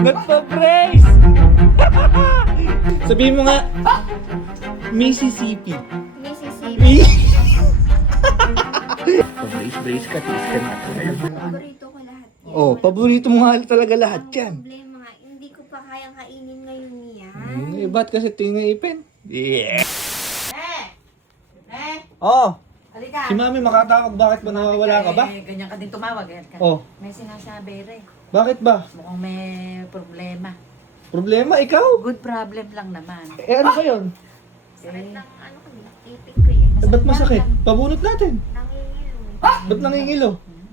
Nagpa-brace! Sabihin mo nga, Mississippi. Mississippi. Brace ka, tiis ka na. Paborito ko lahat yan. Oh, paborito mo nga talaga lahat yan. Problema nga, hindi ko pa kayang kainin ngayon yan. Eh, ba't kasi tingin ipin? Yeah! Oh, Si halika. Mami makatawag, bakit ba nawawala ka ba? Eh, ganyan ka din tumawag. Oh, May sinasabi rin. bakit ba? Mukhang may problema. Problema, ikaw? Good problem lang naman. Eh, ano ba yun? Sakit ng ano ko, tipik ko yan. Eh, ba't masakit? Pabunot natin. Nangingilo. Ba't nangingilo?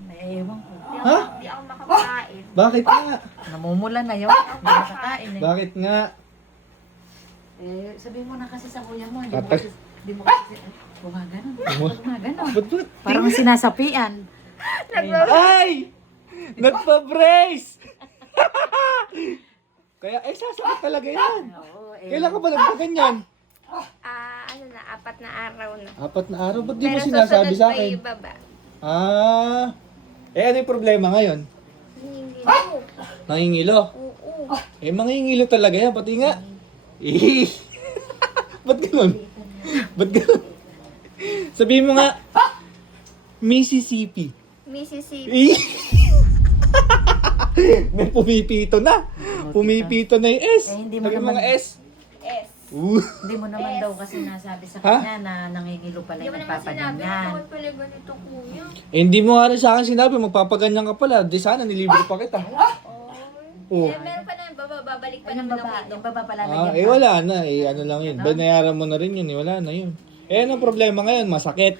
May ewan ko. Ha? Hindi ako makakain. Bakit nga? Namumula na yun. Hindi makakain eh. Bakit nga? Eh, sabihin mo na kasi sa kuya mo. Tatag- Hindi mo kasi, gumaganon. Gumaganon. Ba't? Parang sinasapian. Ay! Nagpa-brace! Kaya, sasakit talaga yan. Oo, Kailan ka ba nagpaganyan? Ano na, 4 na araw na. 4 na araw, ba't di mo Pero sinasabi susunod sa pa akin? yung baba. Ano yung problema ngayon? Nangingilo. Nangingilo? Oo. Mangingilo talaga yan, pati nga. Ba't ganun? Ba't ganun? Sabihin mo nga, Mississippi. Mississippi. May pumipito na. Pumipito na yung S. Eh, hindi mo Sabihin mo naman- nga S. S. Hindi mo naman daw kasi nasabi sa Ha? kanya na nangingilo pala Hindi mo yung naman sinabi na nagpapaganyan. bawal pala ganito kuya. Hindi mo nga rin sa akin sinabi, magpapaganyan ka pala. Di sana, nilibre pa kita. Oh. Meron pa na, babalik pa Ay, yung naman baba, ako yung baba pala Wala na. Ano lang yun. Banayaran mo na rin yun. Wala na yun. Anong problema ngayon? Masakit.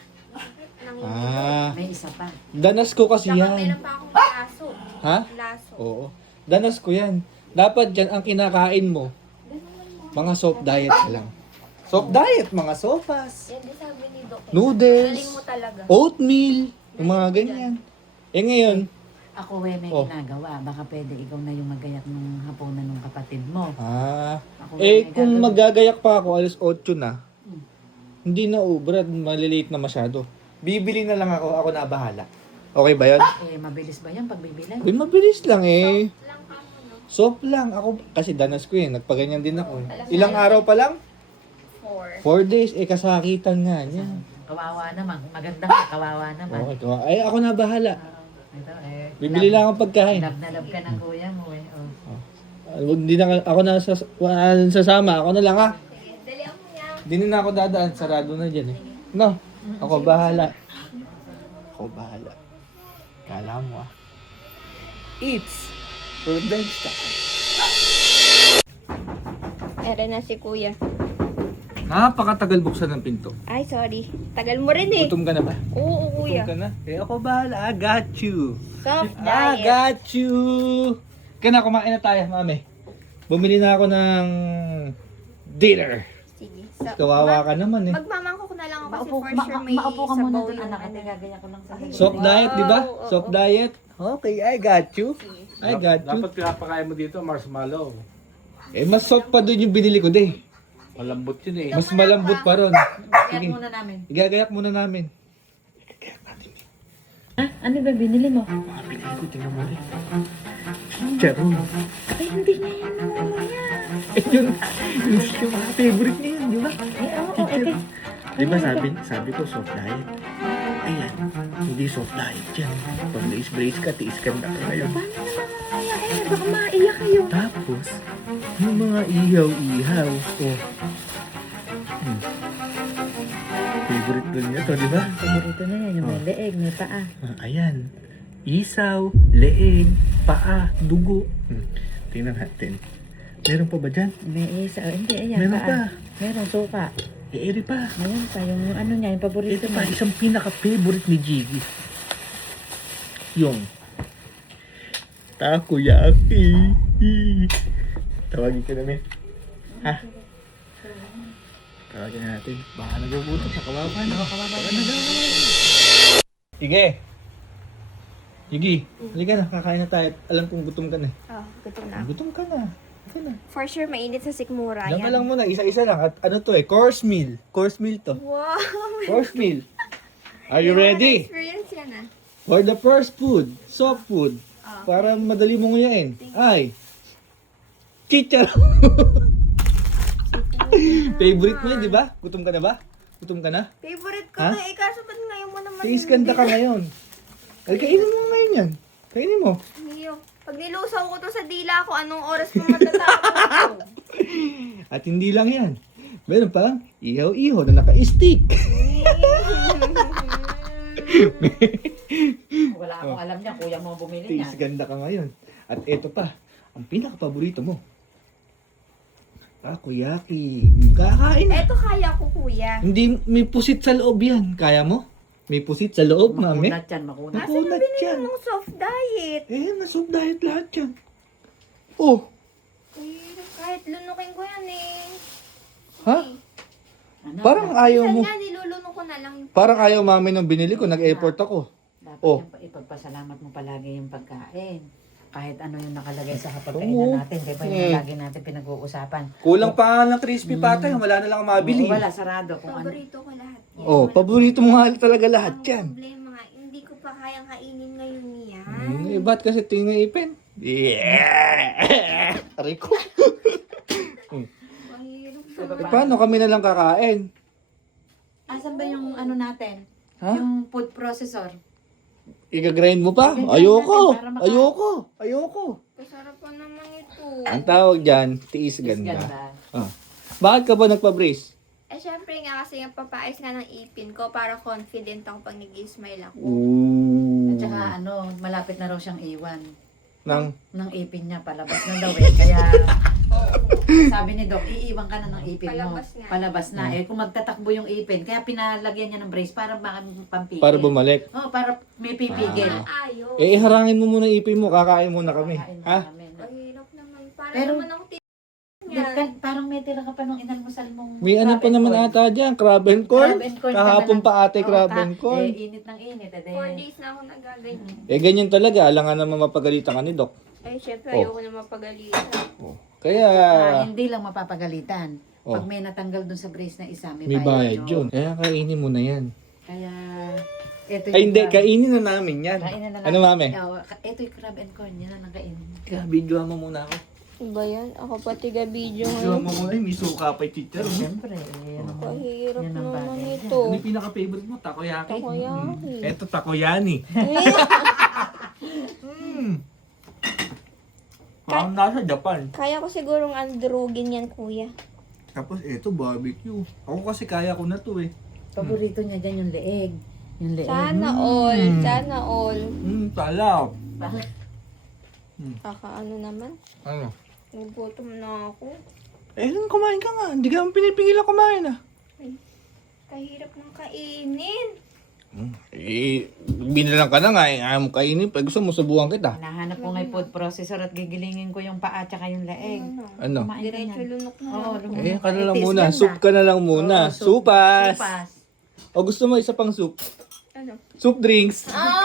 May isa pa. Danas ko kasi Saka yan. meron pa akong laso. Ha? Laso. Oo. Danas ko yan. Dapat dyan ang kinakain mo. Mga soft diet ka lang. Soft diet, mga sopas, Yan din sabi ni Doc. noodles, Galing mo talaga. oatmeal, yung mga ganyan. Eh ngayon, Ako may ginagawa. Baka pwede ikaw na yung magayak ng hapunan ng kapatid mo. Ako may kung gagawin. magagayak pa ako, alas 8 na, hindi na Brad, malilate na masyado. Bibili na lang ako na bahala. Okay ba yun? Eh, mabilis ba yan pagbibilan? Uy, mabilis lang eh. Lang ka mo, no? Soft lang. Ako, kasi danas ko eh, nagpaganyan din ako eh. Ilang araw pa lang? 4. 4 days, kasakitan nga niya. Kawawa naman. Maganda ka, kawawa naman. Okay, ay ako na bahala. Ito, eh, Bibili lang akong pagkain. love na love ka ng kuya mo eh. Oh. Hindi na ako na sasama. Ako na lang ha. Sige, dali mo niya. Hindi na ako dadaan. Sarado na dyan eh. No, ako bahala. Ako bahala. Kala mo ah. It's revenge time. Ere na si kuya. Napakatagal buksan ng pinto. Ay, sorry. Tagal mo rin eh. Gutom ka na ba? Oo, kuya. Gutom ka na? Eh ako bahala. I got you. Soft I diet. got you. Kaya na, kumain na tayo, mami. Bumili na ako ng dinner. Sige. Kawawa ka naman eh. Magmamangkok na lang ako kasi Maupo, for sure may maupo ka sabaw muna doon, yung anak. ano. At gagaya ko lang sa iyo. Soft diet, di ba? Oo, Soft oo. diet. Okay, I got you. I got you. Dapat pinapakain mo dito, marshmallow. Eh, mas soft pa doon yung binili ko, de. Malambot yun eh. Mas malambot pa ron. Kaya Sige, muna namin. igagayak muna namin. Ano ba binili mo? Mga pinili ko, tingnan mo rin. Charon. Ay, hindi na yan. Eh, yung mga favorite niya yun, di ba? Chicharon. Di ba sabi ko soft diet? Ayan, hindi soft diet yan. Pag brace ka, tiis ka na ngayon. Paano naman kaya? Baka maiyak kayo. Tapos, yung mga ihaw-ihaw. Oh. Favorite doon niya to, di ba? Paborito na yan, yung may leeg, may paa. Ayan. Isaw, leeg, paa, dugo. Tingnan natin. Meron pa ba dyan? May isa, hindi, ayan, Meron paa. pa. Meron suka. Eri pa. Ayan pa, yung ano niya, yung paborito Ito pa, niya. isang pinaka-favorite ni Jiggy. Yung takoyaki. Tawagin ka namin. Ha? Tawagin na natin. Baka nagugutom. Nakawawa na. Sige. Jiggy, halika na. Kakain na tayo. Alam kong gutom ka na. Oh, gutom na. Gutom ka na. Halika na. For sure, mainit sa sikmura Diyan ka yan. lang muna. Isa-isa lang. At ano to course meal. Course meal to. Wow! Course meal. Are you ready? Experience yan ah. For the first food, soft food, para madali mo nguyain. Ay, Chicharon. Favorite mo yun, di ba? Gutom ka na ba? Gutom ka na? Favorite ko Ha? na eh, kaso ba't ngayon mo naman Tiis ganda ka ngayon. Ay, kainin mo ngayon yan. Kainin mo. Niyo, pag nilusaw ko to sa dila ko, anong oras pa matatapos? At hindi lang yan. Meron pang ihaw-ihaw na naka-stick. Wala akong alam niya, kuya mo bumili Tiis niya. ganda ka ngayon. At eto pa, ang pinaka-paborito mo. Takoyaki. Kakain na. Eto kaya ko, kuya. Hindi, may pusit sa loob yan. Kaya mo? May pusit sa loob, mami. Makunat yan, makunat. Asa na Makunat binili yan. mong soft diet? Eh, nasub diet lahat yan. Oh, Eh, kahit lunukin ko yan eh. ha? Ano, Parang ayaw Minsan mo. nga, nilulunok ko na lang yung Parang ayaw mami nung binili ko. Nag-effort ako. dapat Oh. yung ipagpasalamat mo palagi yung pagkain. Kahit ano yung nakalagay sa Oo. kapagkainan natin. Di ba yung lagi natin pinag-uusapan? Kulang pa ng crispy patay. Wala na lang mabili. Oo, wala, sarado. Kung ano. paborito ko lahat yan. Oh, paborito mo nga talaga lahat Ang yan. problema nga, hindi ko pa kayang kainin ngayon yan. Eh, ba't kasi tingin ng ipin? Yeah! Aray ko. Mahirap Diba naman. Eh, paano kami na lang kakain? Asan ba yung ano natin? Ha? Yung food processor. Igagrind mo pa? Igagrind Ayoko. natin para maka- Ayoko. Ayoko. Kasarap pa naman ito. Ang tawag dyan, tiis Is ganda. ganda. Ah. Bakit ka ba nagpa-brace? Eh, syempre nga kasi nga papaayos nga ng ipin ko para confident ako pag nag-smile ako. Ooh. At saka ano, malapit na raw siyang iwan. Nang, Ng ipin niya, palabas na daw eh. Kaya sabi ni Doc, iiwan ka na ng ipin mo. Palabas nga. Palabas na. Eh kung magtatakbo yung ipin, kaya pinalagyan niya ng brace para pampigil. para bumalik. Oh, para may pipigil. Ayos. Eh, harangin mo muna ipin mo, kakain muna kami. Kakain na Ha? kami. Mahirap naman. Para Pero- naman ako Parang may tira ka pa nung inalmusal mong May ano crab pa and naman corn. ata dyan, crab and corn. Crab and corn ka Kahapon na lang. pa ate, Oo, crab and corn. Eh, init ng init. 4 days na ako nagaganyan. Eh, ganyan talaga. Alangan naman mapagalitan ka ni Doc. Eh, syempre, Oh. ayoko na mapagalitan. Kaya, Hindi lang mapapagalitan. Oh. Pag may natanggal dun sa brace na isa, may bayad yun. yun. Kaya kainin mo na yan. Kaya, eto Ay, hindi. crab- Kainin na namin yan. Kainin na lang. Ano, mami? Ito yung crab and corn. Yan ang kainin. Kaya, videoan mo muna ako. Iba yan? Ako pati video Videoan mo muna. May suka pa yung chichar. Siyempre, yan ang Kahirap Yan ang naman bagay. ito. Ano yung pinaka-favorite mo? Takoyaki? Takoyaki. Eto, takoyani. Parang nasa Japan. Kaya ko sigurong androgin yan, kuya. Tapos eto, barbecue. Ako kasi kaya ko na to eh. paborito niya dyan yung leeg. Yung leeg. Sana all. Sana all. Salap. Kakaano naman? Ano? Nagutom na ako. Eh, kumain ka nga. Hindi ka naman pinipigilan kumain ah. Kahirap ng kainin. Eh, binilang ka na nga eh. Ayaw mo kainin. Pag gusto mo, subukan kita. Hinahanap ko nga yung food processor at gigilingin ko yung paa tsaka yung leeg. Ano? Kumain ka Diretso niyan. lunok na Oo, lang. lumabas. Eh, ka na lang Itis muna. ganda. Soup ka na lang muna. Oo, soup. Supas. Supas. O gusto mo isa pang soup? Ano? Soup drinks. Ah!